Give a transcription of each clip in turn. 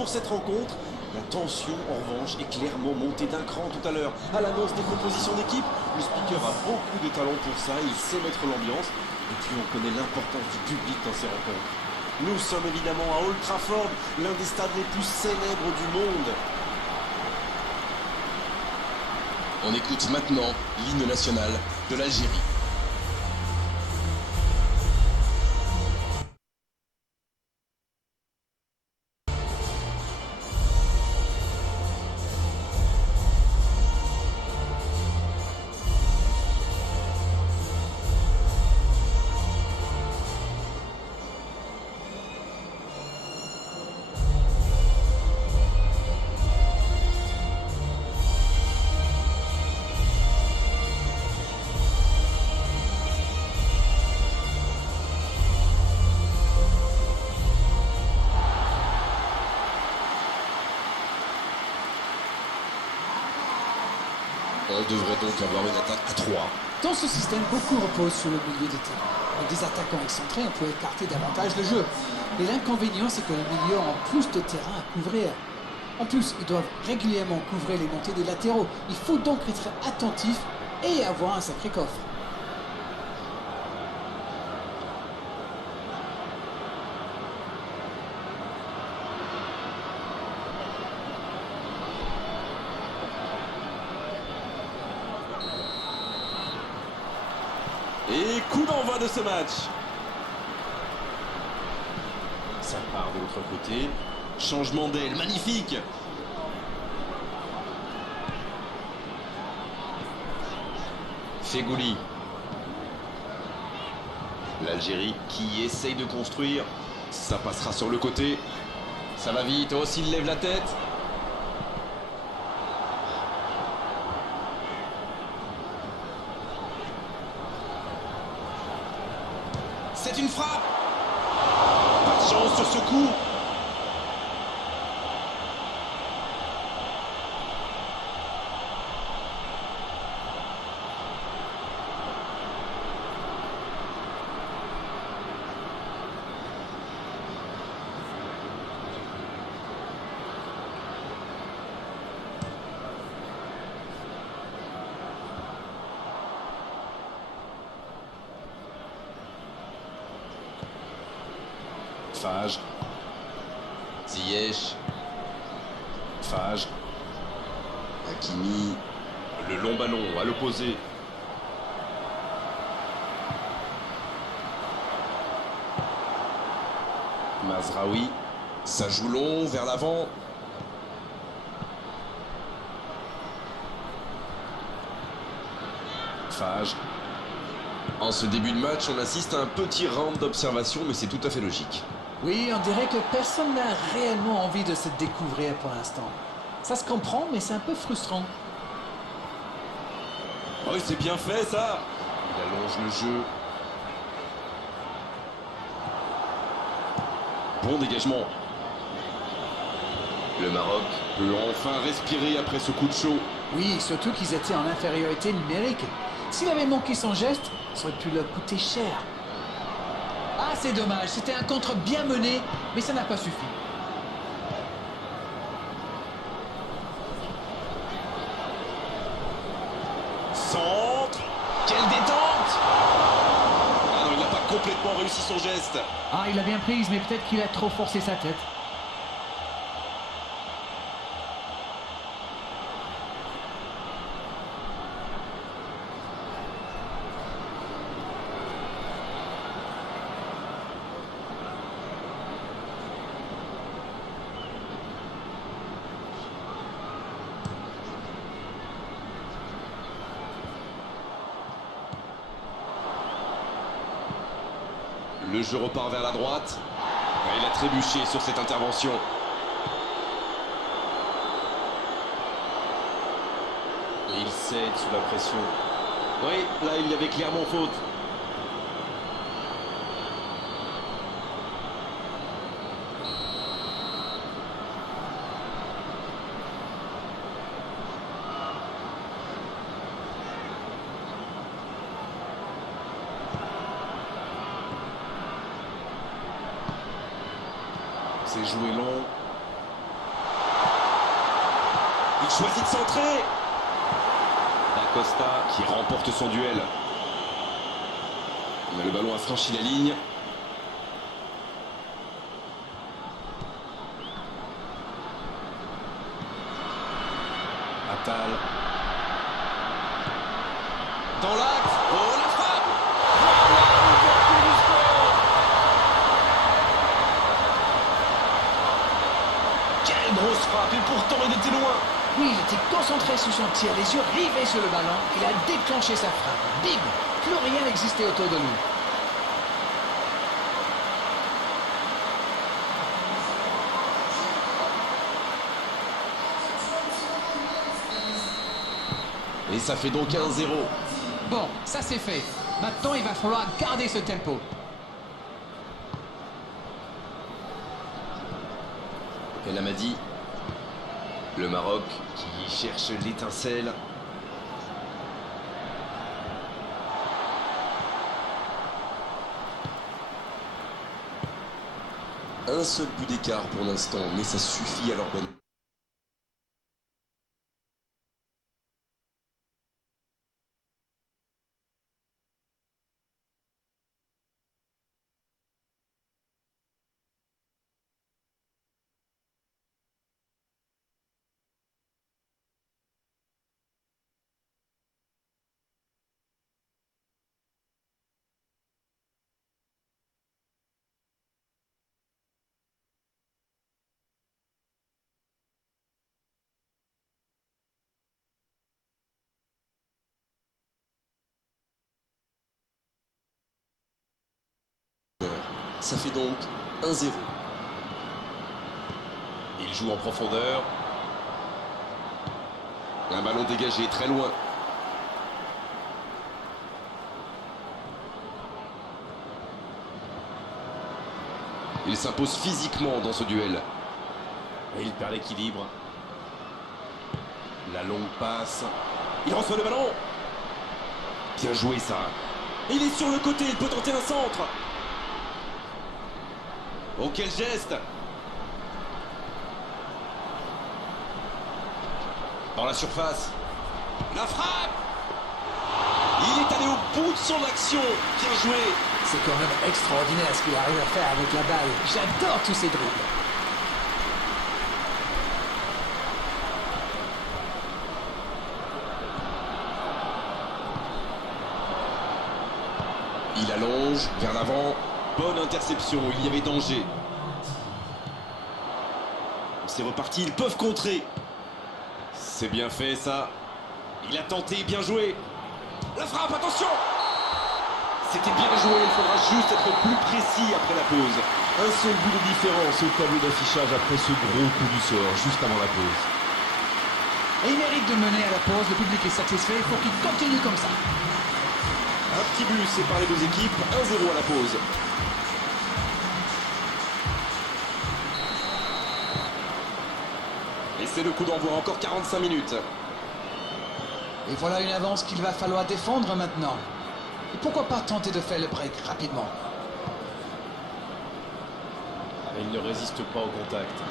pour cette rencontre. La tension, en revanche, est clairement montée d'un cran tout à l'heure. À l'annonce des compositions d'équipe, le speaker a beaucoup de talent pour ça, il sait mettre l'ambiance. Et puis on connaît l'importance du public dans ces rencontres. Nous sommes évidemment à Old Trafford, l'un des stades les plus célèbres du monde. On écoute maintenant l'hymne national de l'Algérie. On devrait donc avoir une attaque à 3. Dans ce système, beaucoup reposent sur le milieu de terrain. Avec des attaquants excentrés, on peut écarter davantage le jeu. Et l'inconvénient, c'est que le milieu a plus de terrain à couvrir. En plus, ils doivent régulièrement couvrir les montées des latéraux. Il faut donc être attentif et avoir un sacré coffre. Et coup d'envoi de ce match. Ça part de l'autre côté. Changement d'aile, magnifique. Fegouli. L'Algérie qui essaye de construire. Ça passera sur le côté. Ça va vite, oh s'il lève la tête. C'est une frappe. Pas de chance sur ce coup. Fage. Ziyech. Fage. Hakimi. Le long ballon à l'opposé. Mazraoui. Ça joue long vers l'avant. Fage. En ce début de match, on assiste à un petit round d'observation, mais c'est tout à fait logique. Oui, on dirait que personne n'a réellement envie de se découvrir pour l'instant. Ça se comprend, mais c'est un peu frustrant. Oh, c'est bien fait ça. Il allonge le jeu. Bon dégagement. Le Maroc Peut enfin respirer après ce coup de chaud. Oui, surtout qu'ils étaient en infériorité numérique. S'il avait manqué son geste, ça aurait pu leur coûter cher. Ah, c'est dommage, c'était un contre bien mené, mais ça n'a pas suffi. Centre. Quelle détente. Ah non, il n'a pas complètement réussi son geste. Ah, il l'a bien prise, mais peut-être qu'il a trop forcé sa tête. Le jeu repart vers la droite. Il a trébuché sur cette intervention. Et il cède sous la pression. Oui, là il y avait clairement faute. C'est joué long. Il choisit de centrer. Da Costa qui remporte son duel. Mais le ballon a franchi la ligne. Attal. Dans l'axe. Oh, la frappe. Voilà l'ouverture du score. Quelle grosse frappe. Et pourtant, il était loin. Oui, il était concentré sur son tir, les yeux rivés sur le ballon. Il a déclenché sa frappe. Bim! Plus rien n'existait autour de lui. Et ça fait donc 1-0. Bon, ça c'est fait. Maintenant, il va falloir garder ce tempo. El Amadi. Le Maroc qui cherche l'étincelle. Un seul but d'écart pour l'instant, mais ça suffit à leur bonne. Ça fait donc 1-0. Il joue en profondeur. Un ballon dégagé très loin. Il s'impose physiquement dans ce duel. Et il perd l'équilibre. La longue passe. Il reçoit le ballon. Bien joué ça. Il est sur le côté, il peut tenter un centre. Oh, quel geste! Dans la surface. La frappe! Il est allé au bout de son action. Bien joué. C'est quand même extraordinaire ce qu'il arrive à faire avec la balle. J'adore tous ces dribbles. Il allonge vers l'avant. Bonne interception, il y avait danger. C'est reparti, ils peuvent contrer. C'est bien fait ça. Il a tenté, bien joué. La frappe, attention! C'était bien joué, il faudra juste être plus précis après la pause. Un seul but de différence au tableau d'affichage après ce gros coup du sort, juste avant la pause. Et il mérite de mener à la pause. Le public est satisfait. Il faut qu'il continue comme ça. Un petit but sépare les deux équipes, 1-0 à la pause. Et c'est le coup d'envoi, encore 45 minutes. Et voilà une avance qu'il va falloir défendre maintenant. Et pourquoi pas tenter de faire le break rapidement? Il ne résiste pas au contact.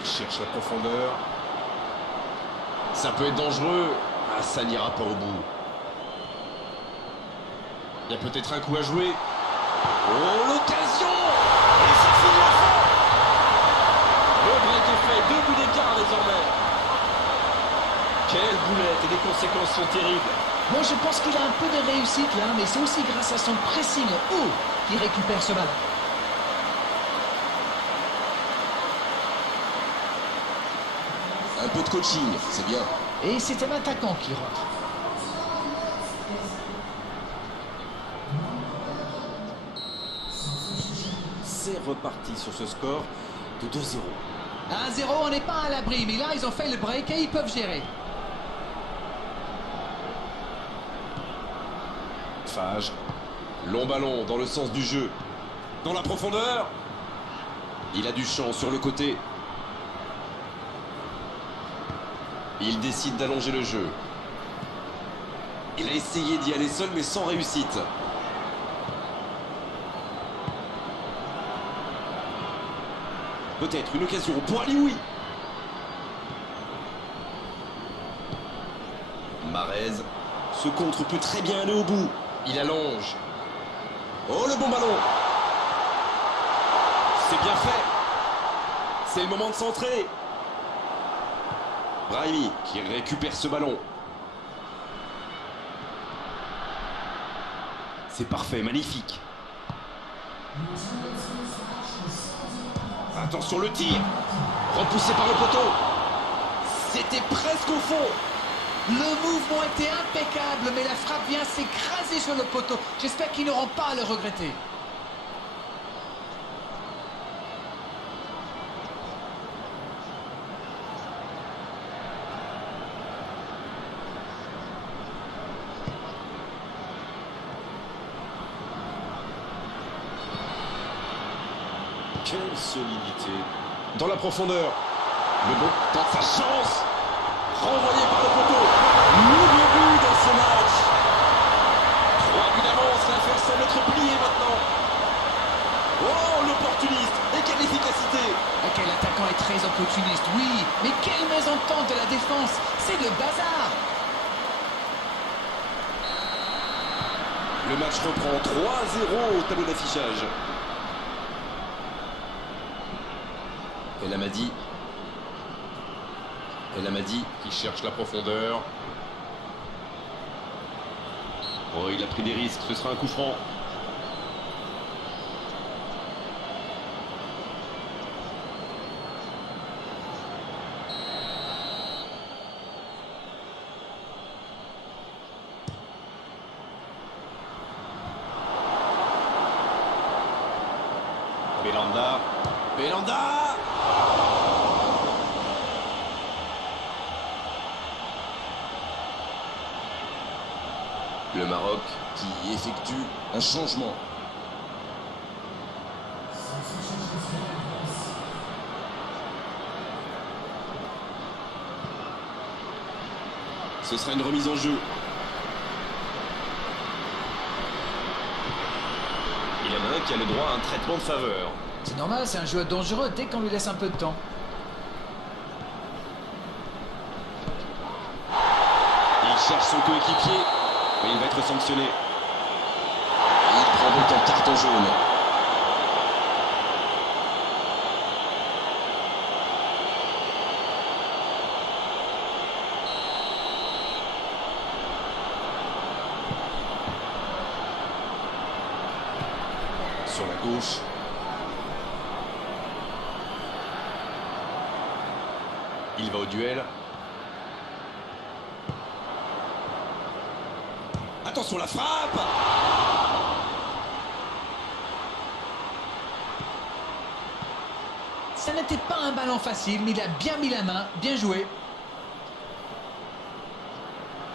Il cherche la profondeur. Ça peut être dangereux. Ah, ça n'ira pas au bout. Il y a peut-être un coup à jouer. Oh, l'occasion! Et ça finit à fond! Le break est fait, 2 buts d'écart désormais. Quelle boulette et les conséquences sont terribles. Bon, je pense qu'il a un peu de réussite là, mais c'est aussi grâce à son pressing haut qu'il récupère ce ballon. Un peu de coaching, c'est bien. Et c'est un attaquant qui rentre. C'est reparti sur ce score de 2-0. 1-0, on n'est pas à l'abri, mais là ils ont fait le break et ils peuvent gérer. Fage. Long ballon dans le sens du jeu. Dans la profondeur. Il a du champ sur le côté. Il décide d'allonger le jeu. Il a essayé d'y aller seul mais sans réussite. Peut-être une occasion pour Alioui. Marez. Ce contre peut très bien aller au bout. Il allonge. Oh, le bon ballon. C'est bien fait. C'est le moment de centrer. Brahimi qui récupère ce ballon. C'est parfait, magnifique. Attention le tir. Repoussé par le poteau. C'était presque au fond. Le mouvement était impeccable, mais la frappe vient s'écraser sur le poteau. J'espère qu'ils n'auront pas à le regretter. Quelle solidité. Dans la profondeur. Le bon tente sa chance. Renvoyé par le poteau. Nouveau but dans ce match. 3 buts d'avance. L'affaire semble être pliée maintenant. Oh, l'opportuniste. Et quelle efficacité. Quel attaquant est très opportuniste, oui. Mais quelle mésentente de la défense. C'est le bazar. Le match reprend 3-0 au tableau d'affichage. El Amadi. El Amadi qui cherche la profondeur. Oh, il a pris des risques, ce sera un coup franc. Belhanda. Belhanda. Le Maroc qui effectue un changement. Ce sera une remise en jeu. Il y en a un qui a le droit à un traitement de faveur. C'est normal, c'est un joueur dangereux dès qu'on lui laisse un peu de temps. Il cherche son coéquipier, mais il va être sanctionné. Il prend donc un carton jaune. Sur la gauche. Il va au duel. Attention la frappe. Ça n'était pas un ballon facile, mais il a bien mis la main, bien joué.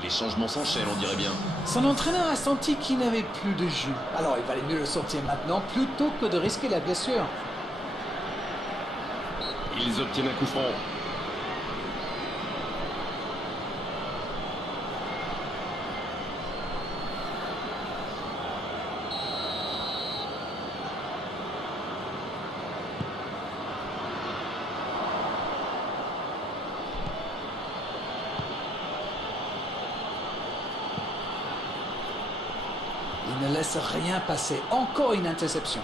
Les changements s'enchaînent, on dirait bien. Son entraîneur a senti qu'il n'avait plus de jus. Alors il valait mieux le sortir maintenant plutôt que de risquer la blessure. Ils obtiennent un coup franc. Il ne laisse rien passer. Encore une interception.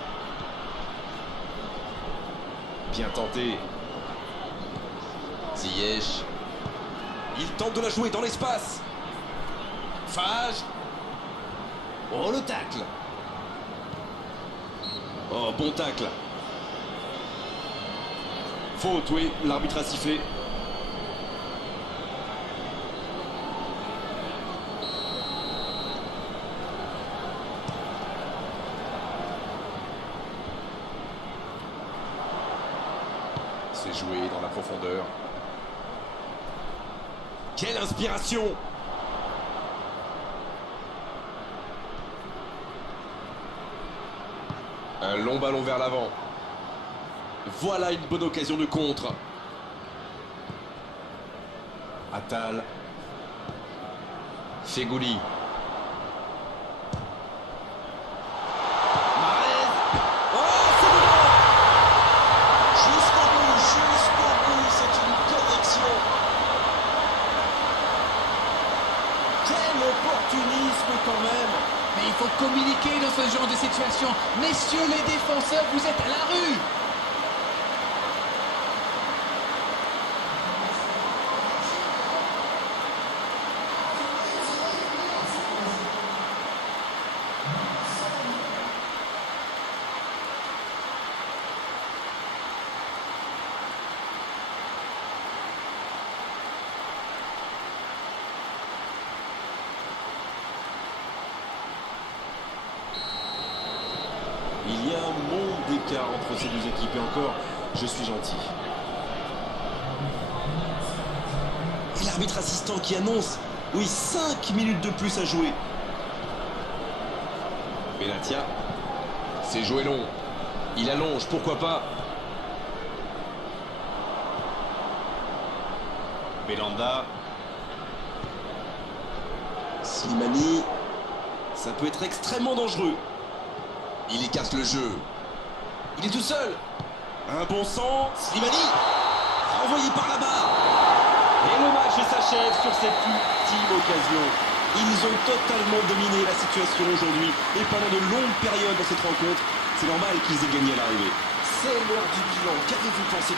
Bien tenté. Ziyech. Il tente de la jouer dans l'espace. Fage. Oh, le tacle. Oh, bon tacle. Faute, oui, l'arbitre a sifflé. C'est joué dans la profondeur. Quelle inspiration! Un long ballon vers l'avant. Voilà une bonne occasion de contre. Attal. Fegouli. Marez. Oh, c'est dedans! Jusqu'au bout, c'est une correction. l'opportunisme quand même. Mais il faut communiquer dans ce genre de situation. Messieurs les défenseurs, vous êtes à la rue. Il y a un monde d'écart entre ces deux équipes et encore, je suis gentil. Et l'arbitre assistant qui annonce, oui, 5 minutes de plus à jouer. Benatia. C'est joué long. Il allonge, pourquoi pas. Belanda. Slimani, ça peut être extrêmement dangereux. Il écarte le jeu. Il est tout seul. Un bon sang. Slimani, envoyé par là-bas. Et le match s'achève sur cette ultime occasion. Ils ont totalement dominé la situation aujourd'hui. Et pendant de longues périodes dans cette rencontre, c'est normal qu'ils aient gagné à l'arrivée. C'est l'heure du bilan. Qu'avez-vous pensé